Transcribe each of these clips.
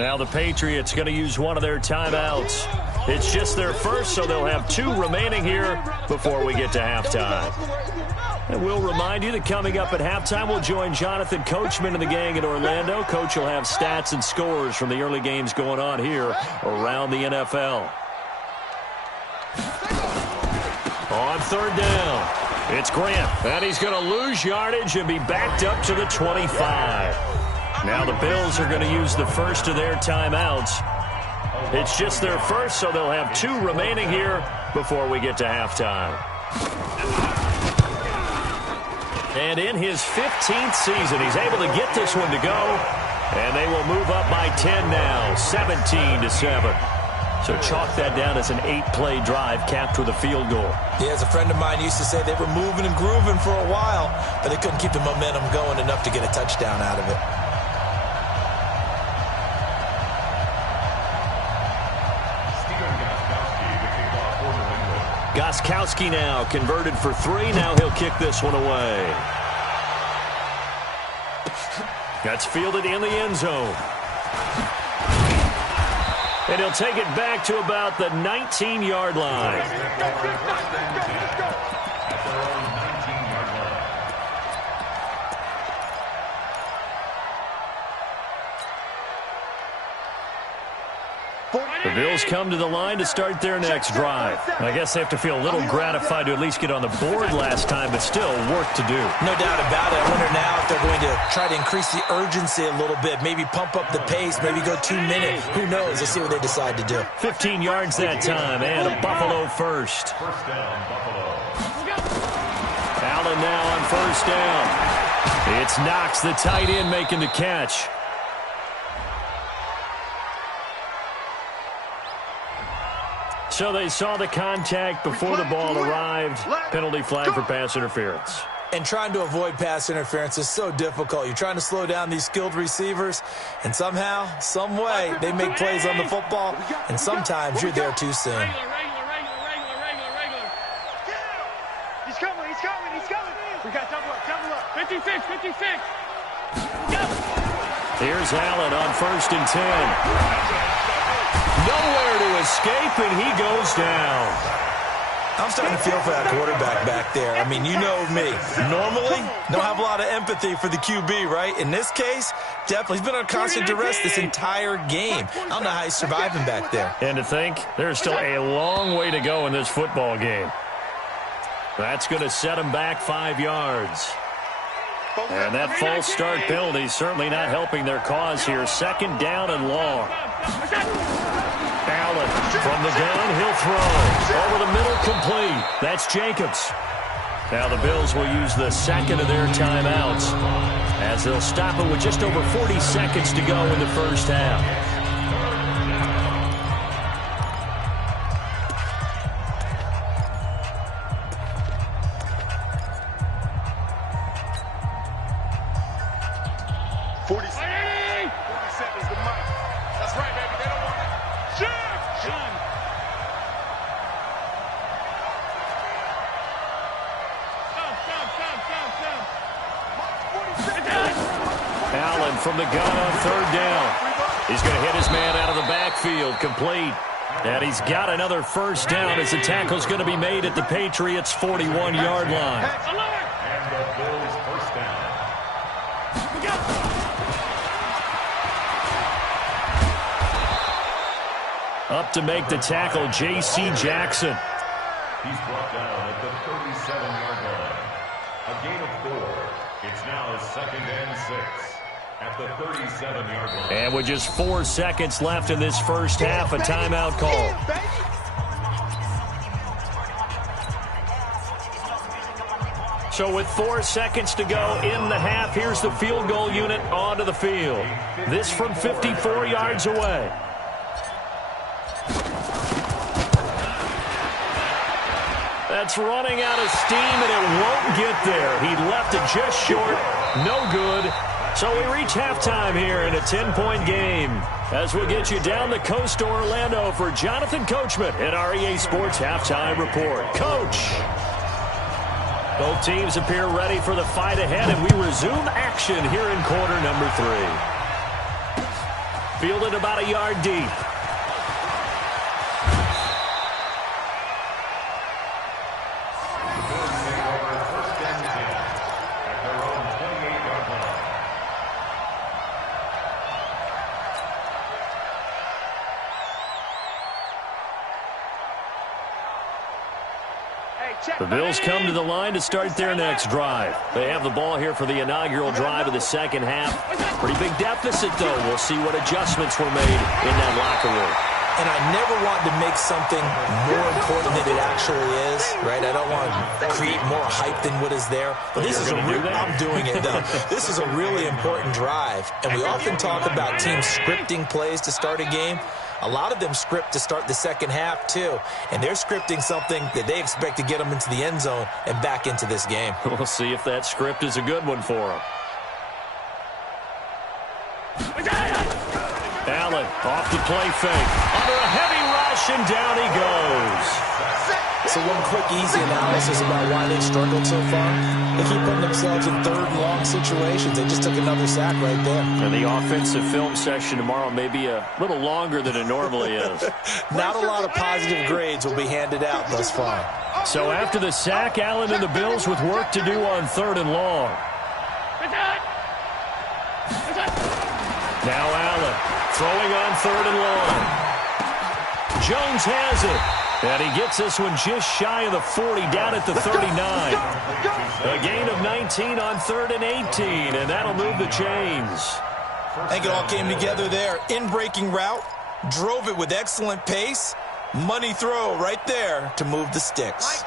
Now the Patriots going to use one of their timeouts. It's just their first, so they'll have 2 remaining here before we get to halftime. And we'll remind you that coming up at halftime, we'll join Jonathan Coachman and the gang in Orlando. Coach will have stats and scores from the early games going on here around the NFL. On 3rd down, it's Grant. And he's going to lose yardage and be backed up to the 25. Now the Bills are going to use the first of their timeouts. It's just their first, so they'll have 2 remaining here before we get to halftime. And in his 15th season, he's able to get this one to go. And they will move up by 10 now, 17-7. So chalk that down as an 8-play drive capped with a field goal. Yeah, as a friend of mine used to say, they were moving and grooving for a while, but they couldn't keep the momentum going enough to get a touchdown out of it. Gostkowski now converted for 3. Now he'll kick this one away. That's fielded in the end zone. And he'll take it back to about the 19-yard line. The Bills come to the line to start their next drive. I guess they have to feel a little gratified to at least get on the board last time, but still work to do. No doubt about it. I wonder now if they're going to try to increase the urgency a little bit, maybe pump up the pace, maybe go 2-minute. Who knows? Let's see what they decide to do. 15 yards that time, and a Buffalo first. Allen now on 1st down. It's Knox, the tight end, making the catch. So they saw the contact before the ball arrived. Penalty flag for pass interference. And trying to avoid pass interference is so difficult. You're trying to slow down these skilled receivers, and somehow, some way, they make plays on the football, and sometimes you're there too soon. He's coming. We got double up. 56. Here's Allen on 1st and 10. Nowhere to escape, and he goes down. I'm starting to feel for that quarterback back there. I mean, you know me. Normally, don't have a lot of empathy for the QB, right? In this case, definitely. He's been on constant duress this entire game. I don't know how he's surviving back there. And to think, there's still a long way to go in this football game. That's going to set him back 5 yards. And that false start penalty certainly not helping their cause here. 2nd down and long. Allen from the gun, he'll throw. Over the middle, complete. That's Jacobs. Now the Bills will use the 2nd of their timeouts as they'll stop it with just over 40 seconds to go in the first half. From the gun on 3rd down. He's going to hit his man out of the backfield, complete. And he's got another first down as the tackle's going to be made at the Patriots' 41-yard line. And the Bills' first down. Up to make the tackle, J.C. Jackson. He's brought down at the 37-yard line. A gain of 4. It's now 2nd and 6. At the 37-yard line. And with just 4 seconds left in this first half, a timeout call. So with 4 seconds to go in the half, here's the field goal unit onto the field. This from 54 yards away. That's running out of steam, and it won't get there. He left it just short. No good. So we reach halftime here in a 10-point game. As we'll get you down the coast to Orlando for Jonathan Coachman at our EA Sports Halftime Report. Coach. Both teams appear ready for the fight ahead, and we resume action here in quarter number 3. Fielded about a yard deep. The Bills come to the line to start their next drive. They have the ball here for the inaugural drive of the second half. Pretty big deficit, though. We'll see what adjustments were made in that locker room. And I never want to make something more important than it actually is, right? I don't want to create more hype than what is there. But this is I'm doing it, though. This is a really important drive. And we often talk about teams scripting plays to start a game. A lot of them script to start the second half, too. And they're scripting something that they expect to get them into the end zone and back into this game. We'll see if that script is a good one for them. Allen off the play fake. Under a heavy rush, and down he goes. So one quick, easy analysis about why they've struggled so far. They keep putting themselves in third and long situations. They just took another sack right there. And the offensive film session tomorrow may be a little longer than it normally is. Not a lot of positive grades will be handed out thus far. So after the sack, Allen and the Bills with work to do on third and long. Now Allen throwing on third and long. Jones has it. And he gets this one just shy of the 40, down at the 39. A gain of 19 on third and 18, and that'll move the chains. I think it all came together there. In-breaking route, drove it with excellent pace. Money throw right there to move the sticks.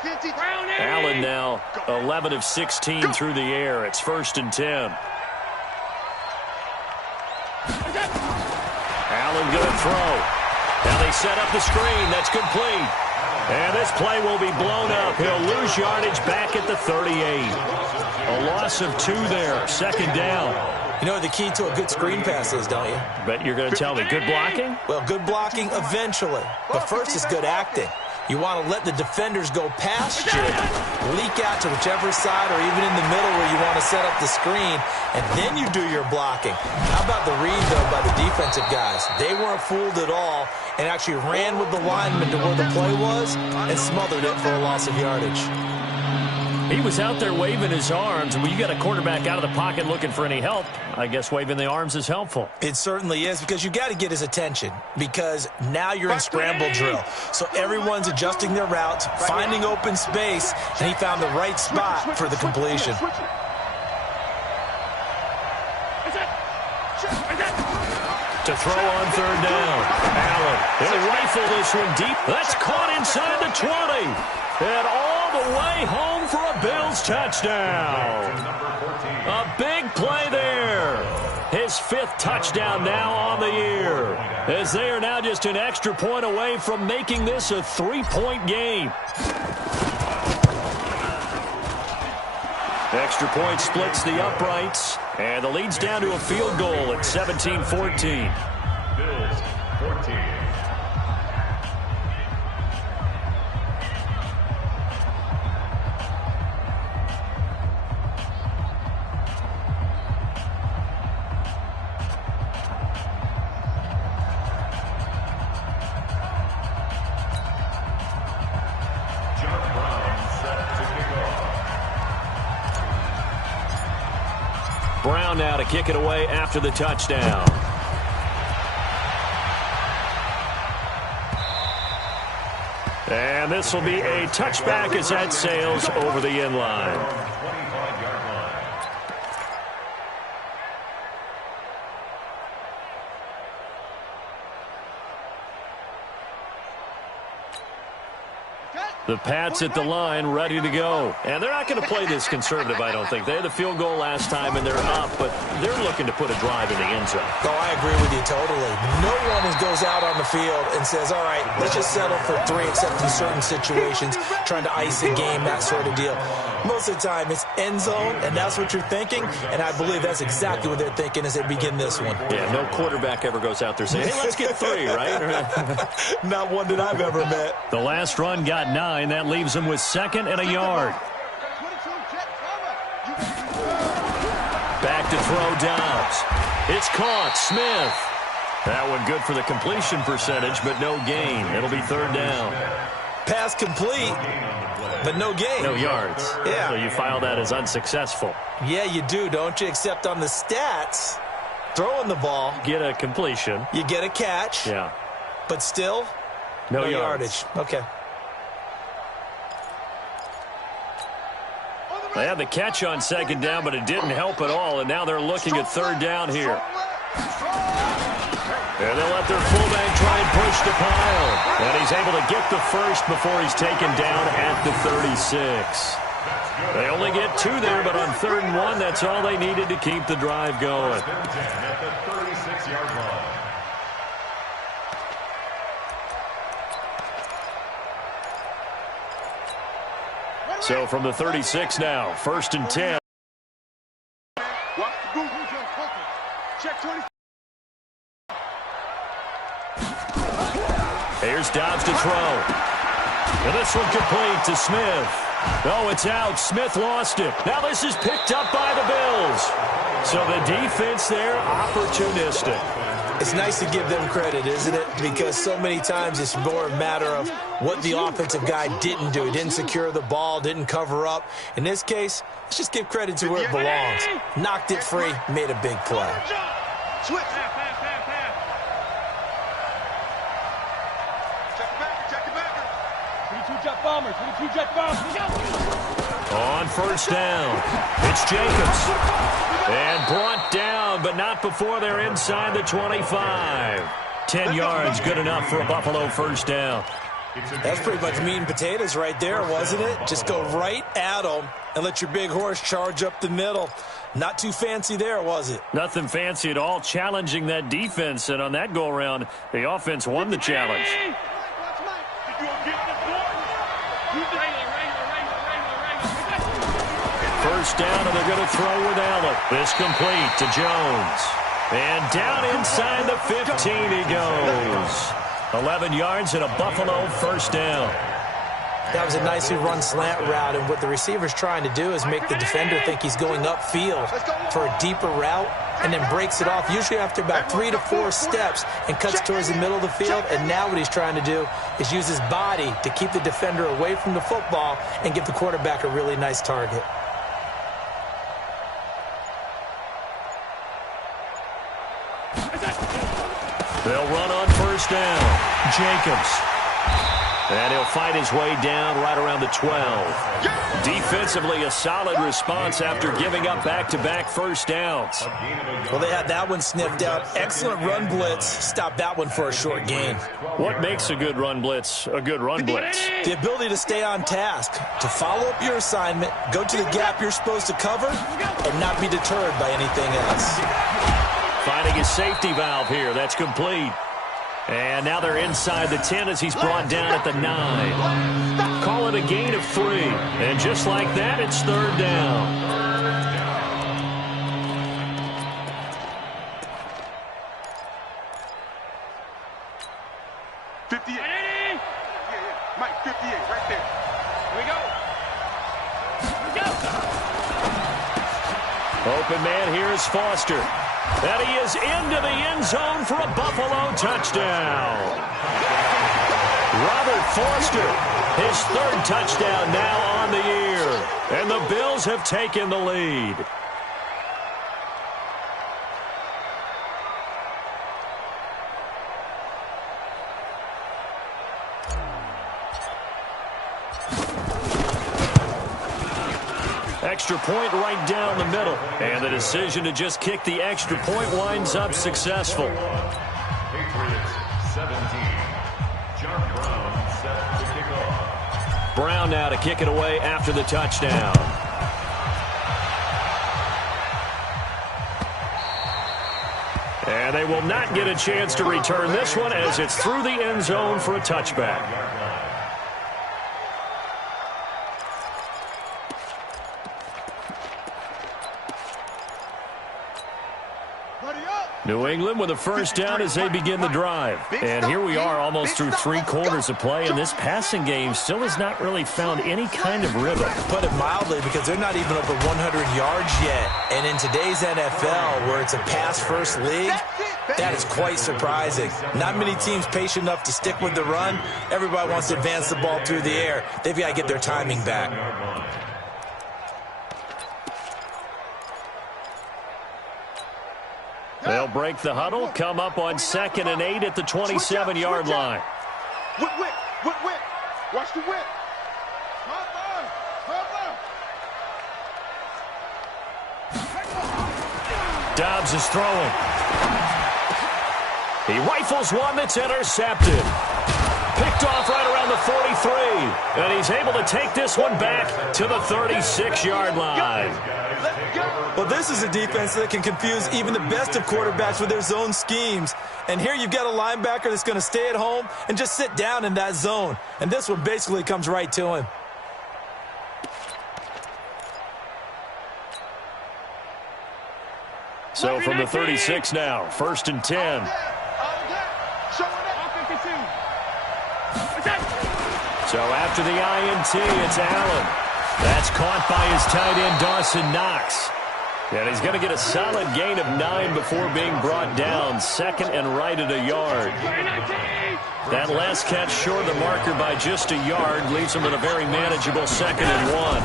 Allen now 11 of 16 through the air. It's 1st and 10. Allen going to throw. Now they set up the screen. That's complete. And this play will be blown up. He'll lose yardage back at the 38. A loss of 2 there. 2nd down. You know what the key to a good screen pass is, don't you? Bet you're going to tell me good blocking? Well, good blocking eventually. But first is good acting. You want to let the defenders go past you, leak out to whichever side or even in the middle where you want to set up the screen, and then you do your blocking. How about the read, though, by the defensive guys? They weren't fooled at all and actually ran with the lineman to where the play was and smothered it for a loss of yardage. He was out there waving his arms. When you got a quarterback out of the pocket looking for any help, I guess waving the arms is helpful. It certainly is, because you got to get his attention, because now you're in scramble drill. So everyone's adjusting their routes, finding open space, and he found the right spot for the completion. To throw on third down. Allen, he'll rifle this one deep. That's caught inside the 20. And all the way home for a Bills touchdown. A big play there. His 5th touchdown now on the year, as they are now just an extra point away from making this a 3-point game. Extra point splits the uprights, and the lead's down to a field goal at 17-14. Bills 14. Brown now to kick it away after the touchdown. And this will be a touchback as that sails over the end line. 25-yard line. The Pats at the line, ready to go. And they're not going to play this conservative, I don't think. They had the field goal last time, and they're up, but they're looking to put a drive in the end zone. Oh, I agree with you totally. No one goes out on the field and says, all right, let's just settle for 3, except in certain situations, trying to ice a game, that sort of deal. Most of the time, it's end zone, and that's what you're thinking, and I believe that's exactly what they're thinking as they begin this one. Yeah, no quarterback ever goes out there saying, hey, let's get 3, right? Not one that I've ever met. The last run got 9. That leaves them with 2nd and a yard. Back to throw Downs. It's caught. Smith. That one good for the completion percentage, but no gain. It'll be 3rd down. Pass complete, but no gain. No yards. Yeah. So you file that as unsuccessful. Yeah, you do, don't you? Except on the stats, throwing the ball. Get a completion. You get a catch. Yeah. But still, no yardage. Okay. They had the catch on 2nd down, but it didn't help at all, and now they're looking at 3rd down here. And they'll let their fullback try and push the pile. And he's able to get the first before he's taken down at the 36. They only get 2 there, but on 3rd and 1, that's all they needed to keep the drive going. At the 36-yard line. So from the 36 now, 1st and 10. Check 20. Here's Dobbs to throw. And this one complete to Smith. Oh, it's out. Smith lost it. Now this is picked up by the Bills. So the defense there, opportunistic. It's nice to give them credit, isn't it? Because so many times it's more a matter of what the offensive guy didn't do. He didn't secure the ball, didn't cover up. In this case, let's just give credit to where it belongs. Knocked it free, made a big play. Switch. Check it back. 22 jet bombers. 22 jet bombers. On 1st down, it's Jacobs. And brought down, but not before they're inside the 25. 10 yards, good enough for a Buffalo 1st down. That's pretty much meat and potatoes right there, wasn't it? Just go right at them and let your big horse charge up the middle. Not too fancy there, was it? Nothing fancy at all, challenging that defense. And on that go-around, the offense won the challenge. First down, and they're going to throw with Allen. This complete to Jones. And down inside the 15 he goes. 11 yards and a Buffalo 1st down. That was a nicely run slant route, and what the receiver's trying to do is make the defender think he's going upfield for a deeper route and then breaks it off, usually after about 3 to 4 steps, and cuts towards the middle of the field. And now what he's trying to do is use his body to keep the defender away from the football and give the quarterback a really nice target. They'll run on 1st down. Jacobs. And he'll fight his way down right around the 12. Defensively, a solid response after giving up back-to-back 1st downs. Well, they had that one sniffed out. Excellent run blitz. Stopped that one for a short gain. What makes a good run blitz a good run blitz? The ability to stay on task, to follow up your assignment, go to the gap you're supposed to cover, and not be deterred by anything else. Finding his safety valve here. That's complete. And now they're inside the 10 as he's brought down at the 9. Call it a gain of 3. And just like that, it's 3rd down. Mike, 58, right there. Here we go. Open man here is Foster. And he is into the end zone for a Buffalo touchdown. Robert Foster, his 3rd touchdown now on the year. And the Bills have taken the lead. Extra point right down the middle. And the decision to just kick the extra point winds up successful. Patriots 17. John Brown set to kick off. Brown now to kick it away after the touchdown. And they will not get a chance to return this one as it's through the end zone for a touchback. New England with a first down as they begin the drive. And here we are almost through 3 quarters of play, and this passing game still has not really found any kind of rhythm. Put it mildly, because they're not even over 100 yards yet. And in today's NFL, where it's a pass-first league, that is quite surprising. Not many teams patient enough to stick with the run. Everybody wants to advance the ball through the air. They've got to get their timing back. They'll break the huddle, come up on 2nd and 8 at the 27-yard line. Whip. Watch the whip. Dobbs is throwing. He rifles one that's intercepted. Picked off right around the 43. And he's able to take this one back to the 36-yard line. Well, this is a defense that can confuse even the best of quarterbacks with their zone schemes. And here you've got a linebacker that's going to stay at home and just sit down in that zone. And this one basically comes right to him. So from the 36 now, 1st and 10. So after the INT, it's Allen. That's caught by his tight end, Dawson Knox. And he's going to get a solid gain of 9 before being brought down. 2nd and right at a yard. That last catch short of the marker by just a yard leaves him with a very manageable 2nd and 1.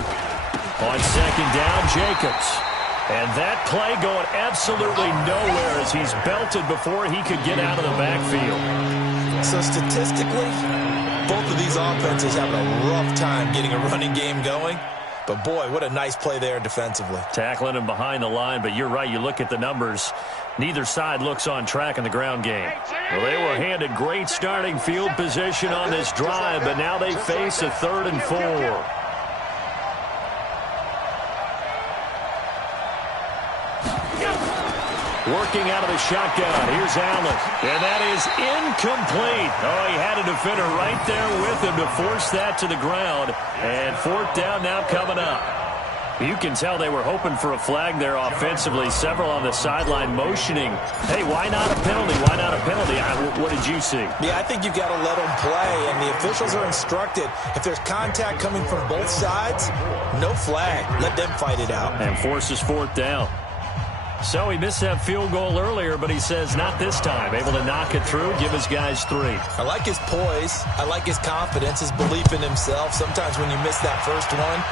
On 2nd down, Jacobs. And that play going absolutely nowhere as he's belted before he could get out of the backfield. So statistically, both of these offenses having a rough time getting a running game going. But, boy, what a nice play there defensively. Tackling him behind the line, but you're right. You look at the numbers. Neither side looks on track in the ground game. Well, they were handed great starting field position on this drive, but now they face a 3rd and 4. Working out of the shotgun. Here's Allen. And that is incomplete. Oh, he had a defender right there with him to force that to the ground. And 4th down now coming up. You can tell they were hoping for a flag there offensively. Several on the sideline motioning. Hey, why not a penalty? Why not a penalty? What did you see? Yeah, I think you've got to let them play. And the officials are instructed, if there's contact coming from both sides, no flag. Let them fight it out. And forces 4th down. So he missed that field goal earlier, but he says not this time. Able to knock it through, give his guys 3. I like his poise. I like his confidence, his belief in himself. Sometimes when you miss that first one,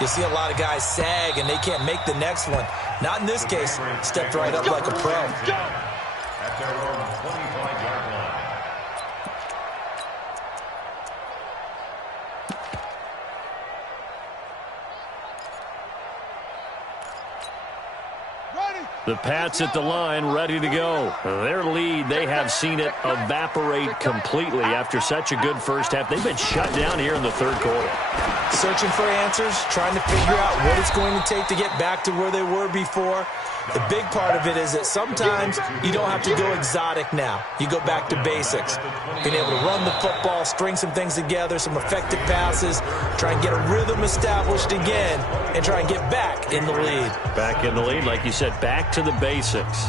you see a lot of guys sag and they can't make the next one. Not in this case. Stepped right up like a pro. At their own 25-yard line. The Pats at the line, ready to go. Their lead, they have seen it evaporate completely after such a good first half. They've been shut down here in the 3rd quarter. Searching for answers, trying to figure out what it's going to take to get back to where they were before. The big part of it is that sometimes you don't have to go exotic now. You go back to basics. Being able to run the football, string some things together, some effective passes, try and get a rhythm established again, and try and get back in the lead. Back in the lead, like you said, back to the basics.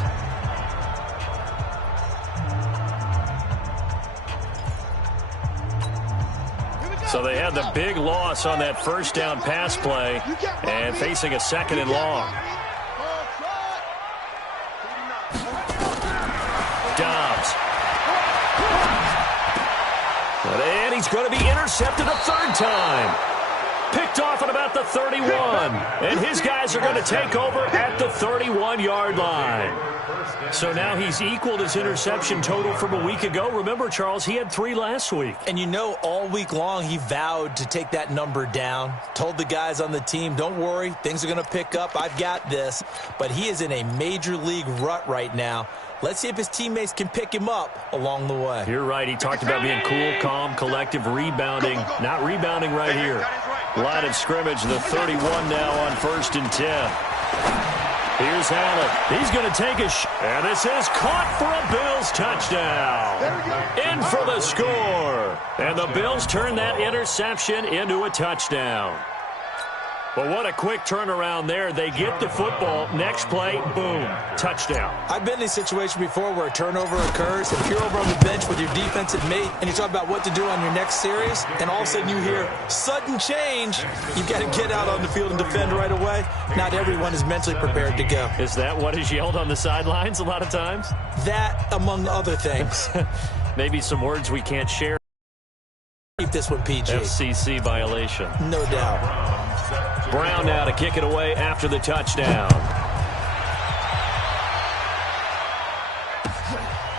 So they had the big loss on that first down pass play and facing a 2nd and long. Dobbs. And he's going to be intercepted a 3rd time. Picked off at about the 31. And his guys are going to take over at the 31-yard line. So now he's equaled his interception total from a week ago. Remember, Charles, he had 3 last week. And you know, all week long he vowed to take that number down. Told the guys on the team, don't worry, things are going to pick up. I've got this. But he is in a major league rut right now. Let's see if his teammates can pick him up along the way. You're right. He talked about being cool, calm, collective, rebounding. Not rebounding right here. Line of scrimmage, the 31 now on 1st and 10. Here's Allen. He's going to take a shot. And this is caught for a Bills touchdown. In for the score. And the Bills turn that interception into a touchdown. Well, what a quick turnaround there. They get the football. Next play, boom, touchdown. I've been in a situation before where a turnover occurs, and if you're over on the bench with your defensive mate and you talk about what to do on your next series, and all of a sudden you hear sudden change, you've got to get out on the field and defend right away. Not everyone is mentally prepared to go. Is that what is yelled on the sidelines a lot of times? That, among other things. Maybe some words we can't share. Keep this one PG. FCC violation. No doubt. Brown now to kick it away after the touchdown.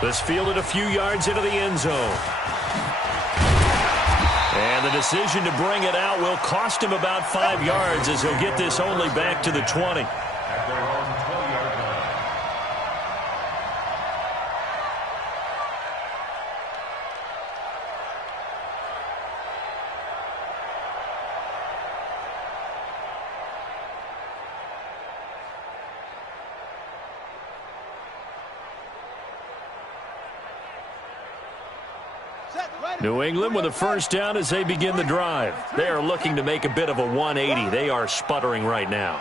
This fielded a few yards into the end zone. And the decision to bring it out will cost him about 5 yards as he'll get this only back to the 20. At their own 20-yard line. New England with a first down as they begin the drive. They are looking to make a bit of a 180. They are sputtering right now.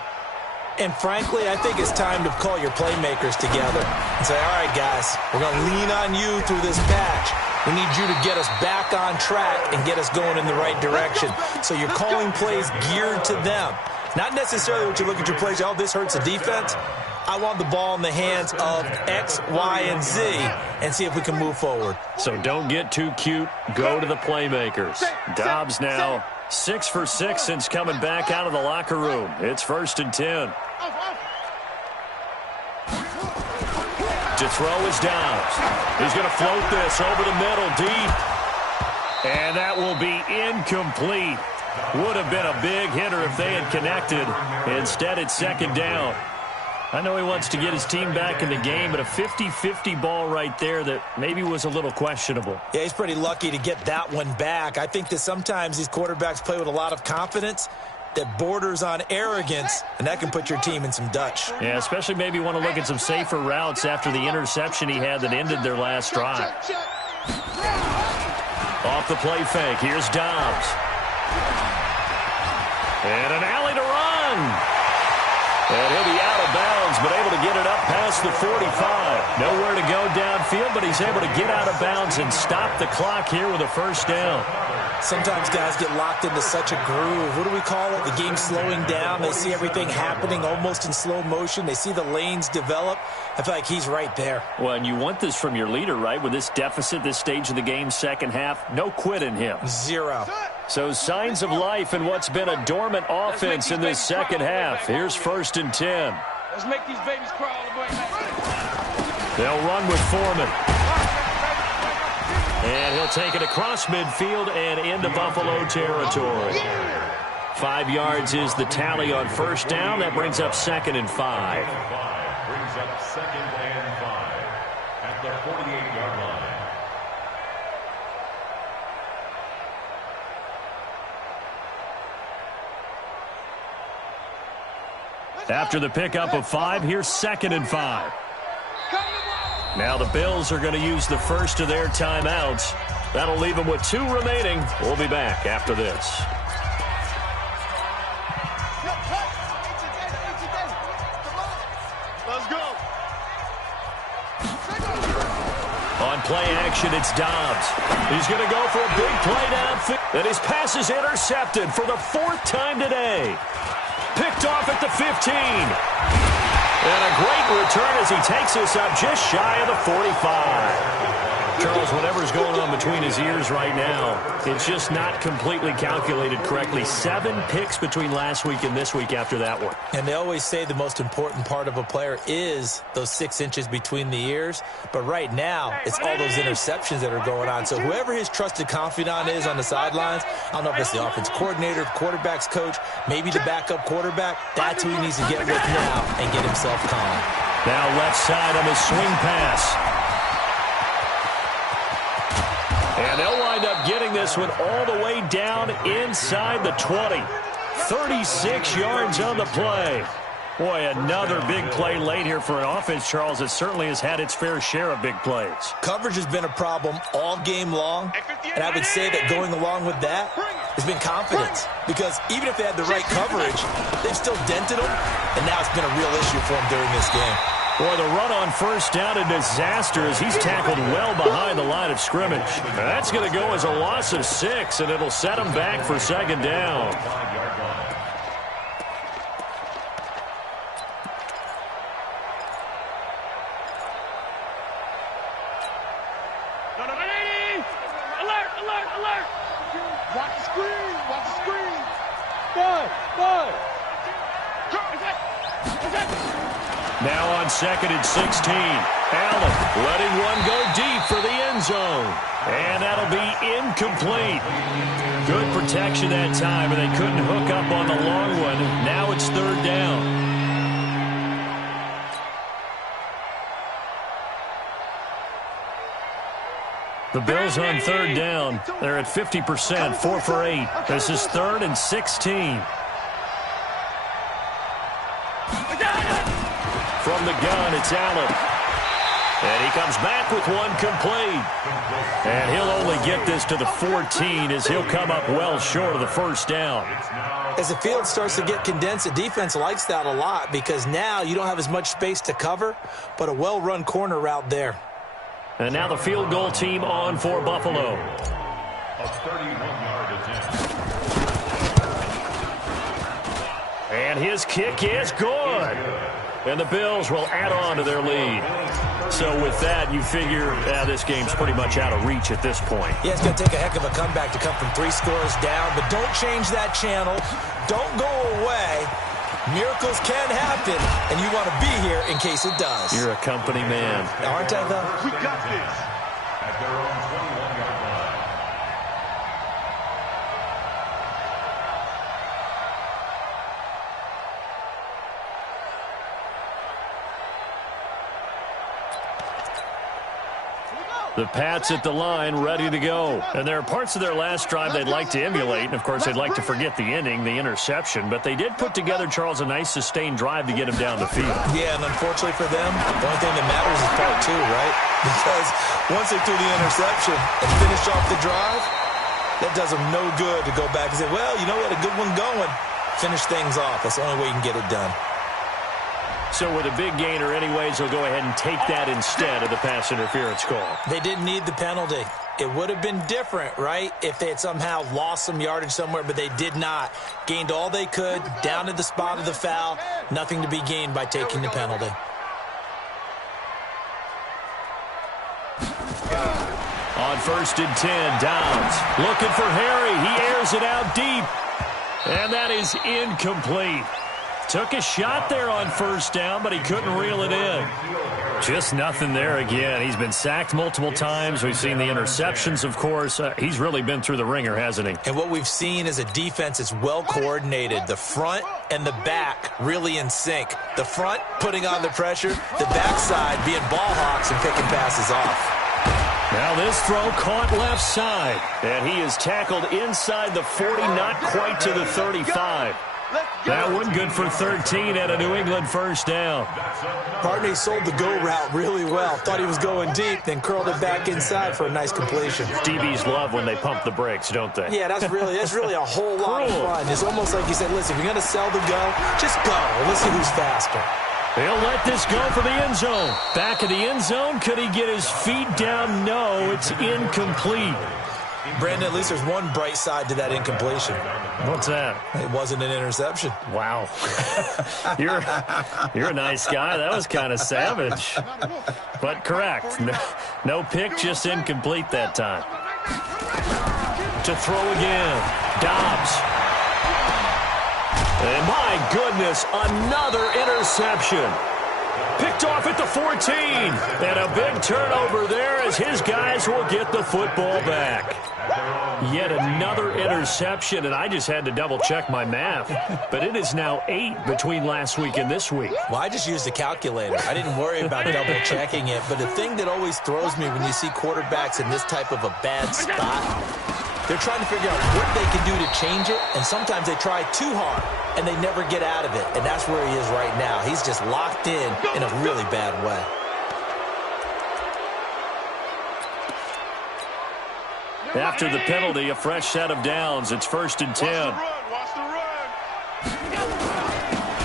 And frankly, I think it's time to call your playmakers together and say, all right, guys, we're going to lean on you through this patch. We need you to get us back on track and get us going in the right direction. So you're calling plays geared to them. Not necessarily what you look at your plays, oh, this hurts the defense. I want the ball in the hands of X, Y, and Z and see if we can move forward. So don't get too cute. Go to the playmakers. Dobbs now 6 for 6 since coming back out of the locker room. It's 1st and 10. To throw is Dobbs. He's going to float this over the middle deep. And that will be incomplete. Would have been a big hitter if they had connected. Instead, it's 2nd down. I know he wants to get his team back in the game, but a 50-50 ball right there that maybe was a little questionable. Yeah, he's pretty lucky to get that one back. I think that sometimes these quarterbacks play with a lot of confidence that borders on arrogance, and that can put your team in some Dutch. Yeah, especially maybe want to look at some safer routes after the interception he had that ended their last drive. Off the play fake, here's Dobbs. And an alley to run. And he'll be out of bounds, but able to get it up past the 45. Nowhere to go downfield, but he's able to get out of bounds and stop the clock here with a first down. Sometimes guys get locked into such a groove. What do we call it? The game slowing down. They see everything happening almost in slow motion. They see the lanes develop. I feel like he's right there. Well, and you want this from your leader, right? With this deficit, this stage of the game, second half, no quit in him. 0. So signs of life in what's been a dormant offense in this second half. Here's 1st and 10. Let's make these babies crawl the way back. They'll run with Foreman. And he'll take it across midfield and into Buffalo territory. 5 yards is the tally on first down. That brings up 2nd and 5. Brings up 2nd and 5 at the 48-yard line. After the pickup of 5, here's 2nd and 5. Now the Bills are going to use the first of their timeouts. That'll leave them with 2 remaining. We'll be back after this. Let's go. On play action, it's Dobbs. He's going to go for a big play downfield. And his pass is intercepted for the 4th time today. Picked off at the 15. And a great return as he takes us up just shy of the 45. Charles, whatever's going on between his ears right now, it's just not completely calculated correctly. 7 picks between last week and this week after that one. And they always say the most important part of a player is those 6 inches between the ears. But right now, it's all those interceptions that are going on. So whoever his trusted confidant is on the sidelines, I don't know if it's the offense coordinator, the quarterback's coach, maybe the backup quarterback, that's who he needs to get with now and get himself calm. Now left side on the swing pass. And they'll wind up getting this one all the way down inside the 20. 36 yards on the play. Boy, another big play late here for an offense, Charles, that certainly has had its fair share of big plays. Coverage has been a problem all game long, and I would say that going along with that has been confidence. Because even if they had the right coverage, they've still dented them, and now it's been a real issue for them during this game. Boy, the run on first down, a disaster as he's tackled well behind the line of scrimmage. That's going to go as a loss of 6, and it'll set him back for second down. Alert! Watch the screen! 5. Now on 2nd and 16. Allen letting one go deep for the end zone. And that'll be incomplete. Good protection that time, and they couldn't hook up on the long one. Now it's 3rd down. The Bills on 3rd down. They're at 50%, 4 for 8. This is 3rd and 16. From the gun, it's Allen. And he comes back with one complete. And he'll only get this to the 14 as he'll come up well short of the first down. As the field starts to get condensed, the defense likes that a lot because now you don't have as much space to cover, but a well-run corner route there. And now the field goal team on for Buffalo. A 31-yard attempt. And his kick is good. And the Bills will add on to their lead. So with that, you figure this game's pretty much out of reach at this point. Yeah, it's going to take a heck of a comeback to come from 3 scores down, but don't change that channel. Don't go away. Miracles can happen, and you want to be here in case it does. You're a company man. Aren't I, though? We got this. At their own 21-yard line. The Pats at the line, ready to go. And there are parts of their last drive they'd like to emulate, and, of course, they'd like to forget the inning, the interception. But they did put together, Charles, a nice sustained drive to get him down the field. Yeah, and unfortunately for them, the only thing that matters is part 2, right? Because once they threw the interception and finished off the drive, that does them no good to go back and say, well, you know, we had a good one going. Finish things off. That's the only way you can get it done. So with a big gainer anyways, they'll go ahead and take that instead of the pass interference call. They didn't need the penalty. It would have been different, right, if they had somehow lost some yardage somewhere, but they did not. Gained all they could, down to the spot of the foul. Nothing to be gained by taking the penalty. On 1st and 10, Downs looking for Harry. He airs it out deep. And that is incomplete. Took a shot there on first down, but he couldn't reel it in. Just nothing there again. He's been sacked multiple times. We've seen the interceptions, of course. He's really been through the ringer, hasn't he? And what we've seen is a defense that's well coordinated. The front and the back really in sync. The front putting on the pressure, the backside being ball hawks and picking passes off. Now this throw caught left side. And he is tackled inside the 40, not quite to the 35. That one good for 13 at a New England first down. Barney sold the go route really well. Thought he was going deep, then curled it back inside for a nice completion. DBs love when they pump the brakes, don't they? Yeah, that's really a whole lot of fun. It's almost like you said, listen, if you're going to sell the go, just go. Let's see who's faster. He'll let this go for the end zone. Back of the end zone. Could he get his feet down? No, it's incomplete. Brandon, at least there's one bright side to that incompletion. What's that? It wasn't an interception. Wow. You're a nice guy. That was kind of savage. But correct. No pick, just incomplete that time. To throw again. Dobbs. And my goodness, another interception. Picked off at the 14. And a big turnover there as his guys will get the football back. Yet another interception, and I just had to double-check my math. But it is now 8 between last week and this week. Well, I just used a calculator. I didn't worry about double-checking it. But the thing that always throws me when you see quarterbacks in this type of a bad spot, they're trying to figure out what they can do to change it, and sometimes they try too hard, and they never get out of it. And that's where he is right now. He's just locked in a really bad way. After the penalty, a fresh set of downs. It's 1st and 10. Watch the run.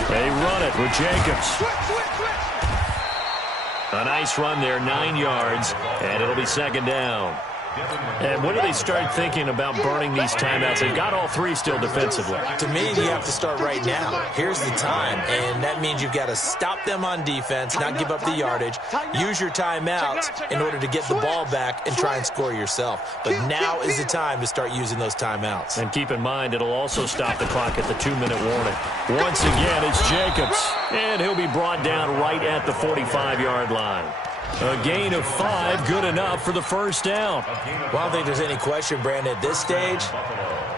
They run it with Jacobs. A nice run there, 9 yards, and it'll be 2nd down. And when do they start thinking about burning these timeouts? They've got all 3 still defensively. To me, you have to start right now. Here's the time, and that means you've got to stop them on defense, not give up the yardage, use your timeouts in order to get the ball back and try and score yourself. But now is the time to start using those timeouts. And keep in mind, it'll also stop the clock at the 2-minute warning. Once again, it's Jacobs, and he'll be brought down right at the 45-yard line. A gain of 5, good enough for the 1st down. Well, I don't think there's any question, Brandon, at this stage,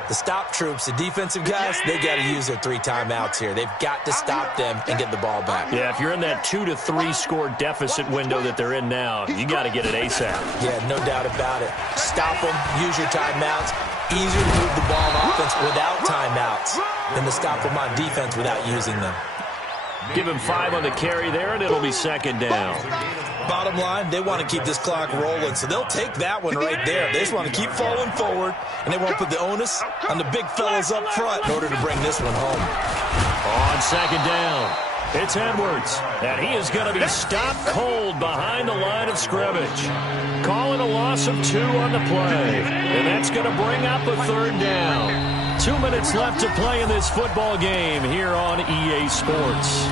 the stop troops, the defensive guys, they got to use their 3 timeouts here. They've got to stop them and get the ball back. Yeah, if you're in that 2 to 3 score deficit window that they're in now, you got to get it ASAP. Yeah, no doubt about it. Stop them, use your timeouts. Easier to move the ball on offense without timeouts than to stop them on defense without using them. Give him 5 on the carry there, and it'll be 2nd down. Bottom line, they want to keep this clock rolling, so they'll take that one right there. They just want to keep falling forward, and they want to put the onus on the big fellas up front in order to bring this one home. On 2nd down, it's Edwards, and he is going to be stopped cold behind the line of scrimmage. Calling a loss of 2 on the play, and that's going to bring up a 3rd down. 2 minutes left to play in this football game here on EA Sports.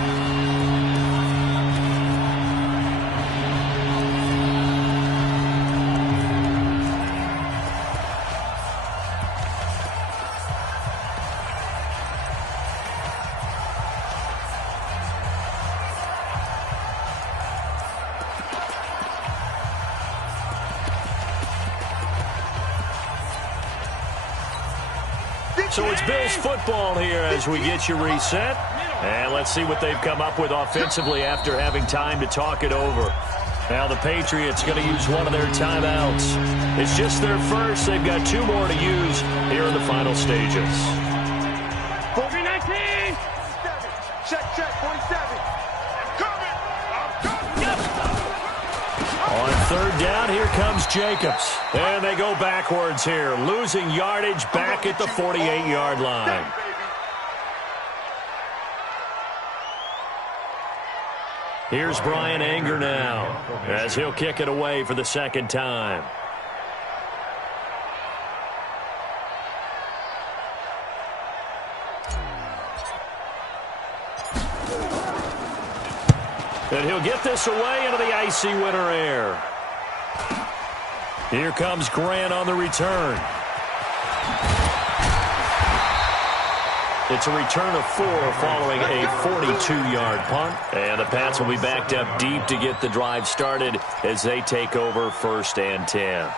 So it's Bills football here as we get you reset. And let's see what they've come up with offensively after having time to talk it over. Now the Patriots going to use one of their timeouts. It's just their first. They've got 2 more to use here in the final stages. 19. Check, 47. On 3rd down, here comes Jacobs. And they go backwards here, losing yardage back at the 48-yard line. Here's Brian Anger now as he'll kick it away for the 2nd time. And he'll get this away into the icy winter air. Here comes Grant on the return. It's a return of 4 following a 42-yard punt. And the Pats will be backed up deep to get the drive started as they take over 1st and 10.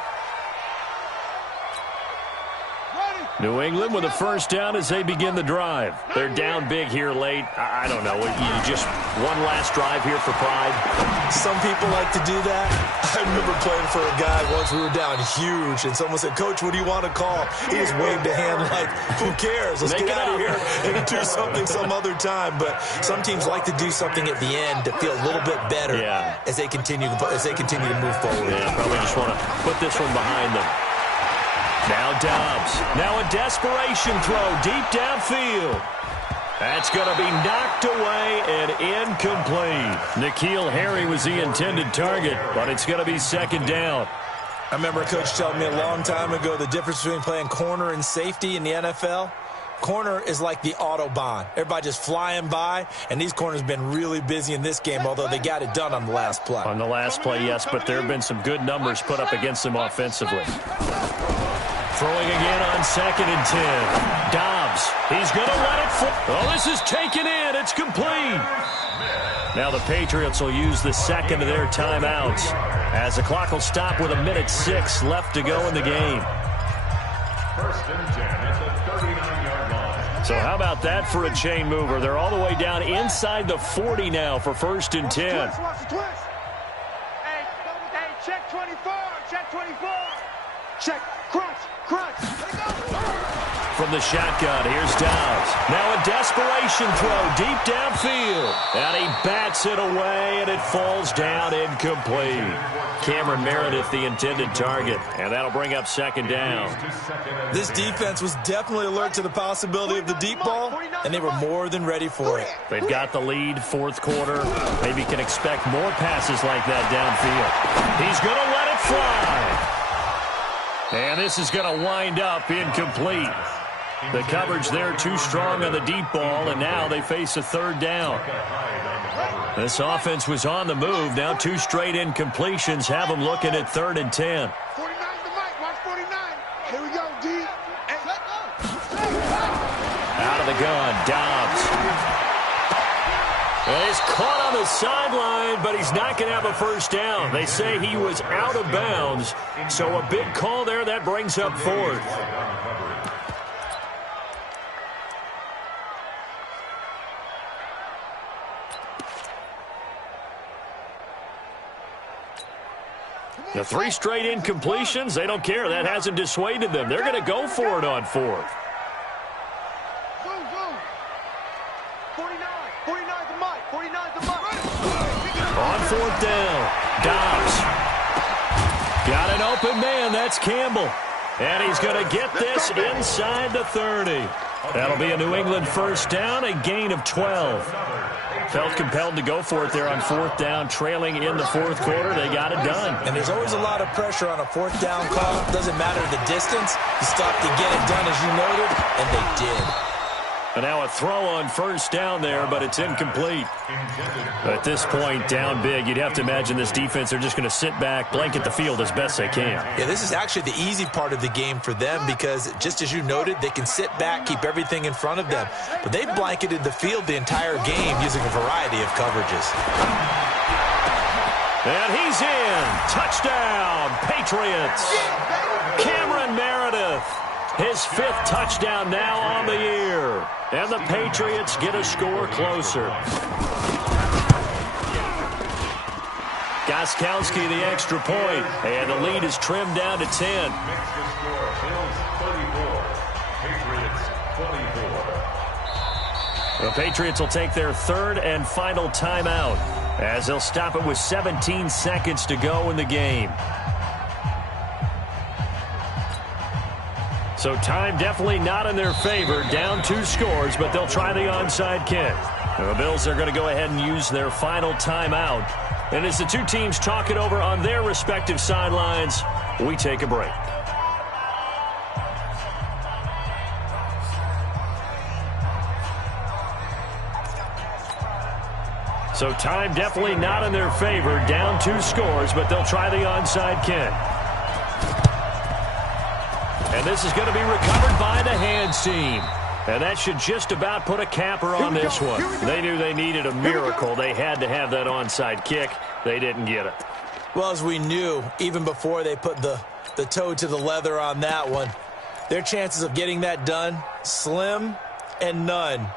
New England with a 1st down as they begin the drive. They're down big here late. I don't know. You just one last drive here for pride. Some people like to do that. I remember playing for a guy once. We were down huge, and someone said, "Coach, what do you want to call?" He just waved a hand like, "Who cares? Let's get out of here and do something some other time." But some teams like to do something at the end to feel a little bit better as they continue to move forward. Yeah, probably just want to put this one behind them. Now Dobbs. Now a desperation throw deep downfield. That's going to be knocked away and incomplete. N'Keal Harry was the intended target, but it's going to be 2nd down. I remember a coach telling me a long time ago the difference between playing corner and safety in the NFL. Corner is like the Autobahn. Everybody just flying by, and these corners have been really busy in this game, although they got it done on the last play. On the last play, yes, but there have been some good numbers put up against them offensively. Throwing again on 2nd and 10. Dobbs, he's going to let it fly. Oh, this is taken in. It's complete. Now the Patriots will use the second of their timeouts as the clock will stop with 1:06 left to go in the game. 1st and 10 at the 39-yard line. So how about that for a chain mover? They're all the way down inside the 40 now for 1st and 10. Watch the twist. Hey, check 24. Check 24. Check. Crunch. From the shotgun, here's Dobbs. Now a desperation throw deep downfield. And he bats it away, and it falls down incomplete. Cameron Meredith, the intended target. And that'll bring up 2nd down. This defense was definitely alert to the possibility of the deep ball, and they were more than ready for it. They've got the lead, 4th quarter. Maybe can expect more passes like that downfield. He's going to let it fly. And this is going to wind up incomplete. The coverage there too strong on the deep ball, and now they face a 3rd down. This offense was on the move. Now 2 straight incompletions have them looking at 3rd and 10. 49 the mic. Watch 49. Here we go, D. Out of the gun, Dobbs. And he's caught on the sideline, but he's not going to have a 1st down. They say he was out of bounds, so a big call there. That brings up 4th. The 3 straight incompletions, they don't care. That hasn't dissuaded them. They're going to go for it on 4th. 49's the mic. 49's the mic. On 4th down, Dobbs. Got an open man. That's Campbell. And he's going to get this inside the 30. That'll be a New England 1st down, a gain of 12. Felt compelled to go for it there on 4th down, trailing in the 4th quarter. They got it done. And there's always a lot of pressure on a 4th down call. Doesn't matter the distance. You stop to get it done, as you noted, and they did. And now a throw on 1st down there, but it's incomplete. At this point, down big, you'd have to imagine this defense, they're just going to sit back, blanket the field as best they can. Yeah, this is actually the easy part of the game for them because, just as you noted, they can sit back, keep everything in front of them. But they've blanketed the field the entire game using a variety of coverages. And he's in. Touchdown, Patriots. Cameron Meredith. His 5th touchdown now on the year. And the Patriots get a score closer. Gostkowski the extra point. And the lead is trimmed down to 10. Makes the score Bills 34, Patriots 24. The Patriots will take their 3rd and final timeout as they'll stop it with 17 seconds to go in the game. So time definitely not in their favor. Down 2 scores, but they'll try the onside kick. And the Bills are going to go ahead and use their final timeout. And as the 2 teams talk it over on their respective sidelines, we take a break. So time definitely not in their favor. Down 2 scores, but they'll try the onside kick. And this is going to be recovered by the hands team. And that should just about put a capper on this one. They knew they needed a miracle. They had to have that onside kick. They didn't get it. Well, as we knew, even before they put the toe to the leather on that one, their chances of getting that done, slim and none.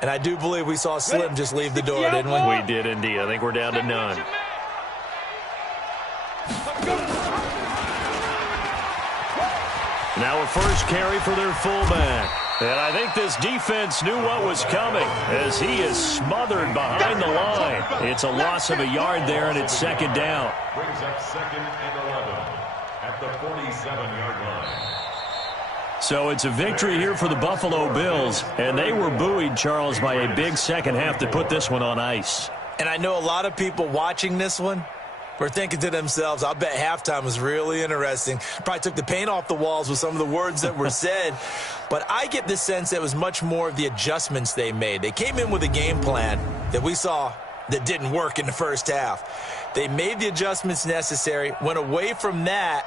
And I do believe we saw Slim just leave the door, didn't we? We did indeed. I think we're down to none. Now a 1st carry for their fullback. And I think this defense knew what was coming as he is smothered behind the line. It's a loss of a yard there, and it's 2nd down. Brings up 2nd and 11 at the 47-yard line. So it's a victory here for the Buffalo Bills, and they were buoyed, Charles, by a big second half to put this one on ice. And I know a lot of people watching this one, were thinking to themselves, I'll bet halftime was really interesting. Probably took the paint off the walls with some of the words that were said. But I get the sense that it was much more of the adjustments they made. They came in with a game plan that we saw that didn't work in the first half. They made the adjustments necessary, went away from that,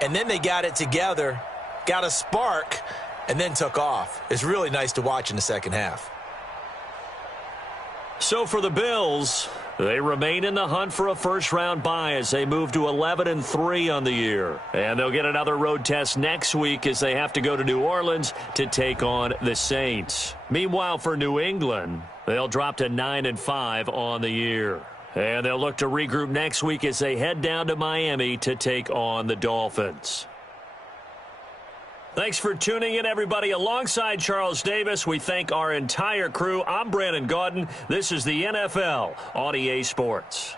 and then they got it together, got a spark, and then took off. It's really nice to watch in the second half. So for the Bills, they remain in the hunt for a first-round bye as they move to 11-3 on the year. And they'll get another road test next week as they have to go to New Orleans to take on the Saints. Meanwhile, for New England, they'll drop to 9-5 on the year. And they'll look to regroup next week as they head down to Miami to take on the Dolphins. Thanks for tuning in, everybody. Alongside Charles Davis, we thank our entire crew. I'm Brandon Gaudin. This is the NFL on EA Sports.